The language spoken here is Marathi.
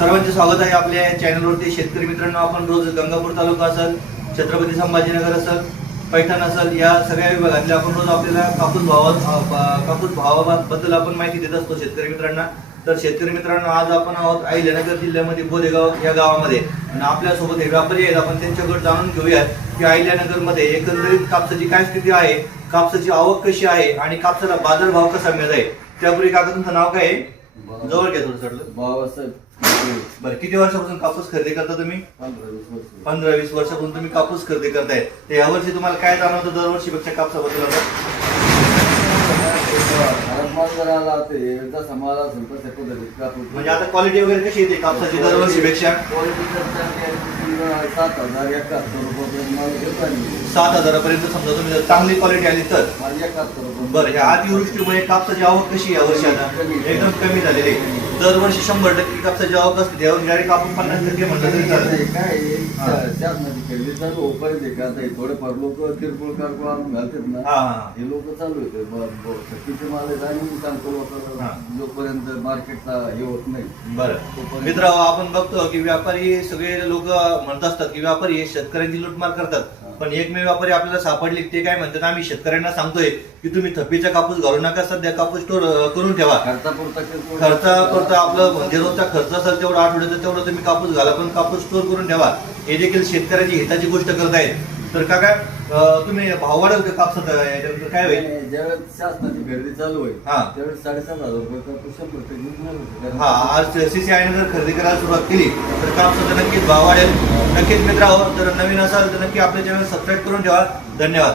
सर्वांचे स्वागत आहे आपल्या चॅनलवरती शेतकरी मित्रांनो आपण रोज गंगापूर तालुका असेल छत्रपती संभाजीनगर असेल पैठण असेल या सगळ्या विभागातल्या आपण रोज आपल्याला कापूस भावात कापूस भावाबद्दल आपण माहिती देत असतो शेतकरी मित्रांना. तर शेतकरी मित्रांनो आज आपण आहोत अहिल्यानगर जिल्ह्यामध्ये बोदेगाव या गावामध्ये. आणि आपल्यासोबत हे व्यापारी आहेत आपण त्यांच्याकडे जाणून घेऊयात की अहिल्यानगरमध्ये एकंदरीत कापसाची काय स्थिती आहे कापसाची आवक कशी आहे आणि कापसाला बाजारभाव कसा मिळत आहे. त्यापूर्वी काका तुमचं नाव काय आहे? जवळ घ्या थोडं चढलं बाबासाहेब बरं किती वर्षापासून कापूस खरेदी करता तुम्ही? पंधरा वीस वर्षापासून तुम्ही कापूस खरेदी करताय. तर यावर्षी तुम्हाला काय जाणवतं दरवर्षीपेक्षा कापसाबद्दल म्हणजे आता क्वालिटी वगैरे कशी येते कापसाची दरवर्षीपेक्षा? सात हजार एकाहत्तर घेतो सात हजारापर्यंत समजा तुम्ही जर चांगली क्वालिटी आली तर? एकाहत्तर बरं ह्या अतिवृष्टीमुळे कापसाची आवक कशी आहे यावर्षी आता एकदम कमी झालेली आहे. दरवर्षी शंभर टक्के कापसाची आवक असते यावर्षी डायरेक्ट आपण पन्नास टक्के म्हणलं तरी काय थोडेफार लोक किरकोळ कारकोळ आणून घालतात ना. हा लोक चालू माल सांगतो हा. लोकांना जोपर्यंत मार्केटचा हे होत नाही. बरं. मित्र आपण बघतो की व्यापारी सगळे लोक म्हणत असतात की व्यापारी हे शेतकऱ्यांची लूटमार करतात. पण एकमेव व्यापारी आपल्याला सापडले ते काय म्हणतात आम्ही शेतकऱ्यांना सांगतोय की तुम्ही थप्पीचा कापूस घालू नका सध्या कापूस स्टोर करून ठेवा. खर्चापुरता किरकोळ खर्चापुरता आपलं म्हणजे रोजचा खर्च असेल तेवढा आठवड्याचा तेवढं तुम्ही कापूस घाला पण कापूस स्टोर करून ठेवा. हे देखील शेतकऱ्याची हिताची गोष्ट करत आहेत तर काका तुम्ही भाव वाढेल का कापसात याच्यानंतर काय होईल आणि ज्यावेळेस शासनाची खरेदी चालू होईल हा. त्यावेळेस साडेसात हजार रुपये कापूस शंभर टक्के मिळणार होते. हा आज सीसीआय जर खरेदी करायला सुरुवात केली तर कापसाचा नक्कीच भाव वाढेल नक्कीच मित्र जर नवीन असाल तर नक्की आपल्या चॅनल सबस्क्राईब करून ठेवा धन्यवाद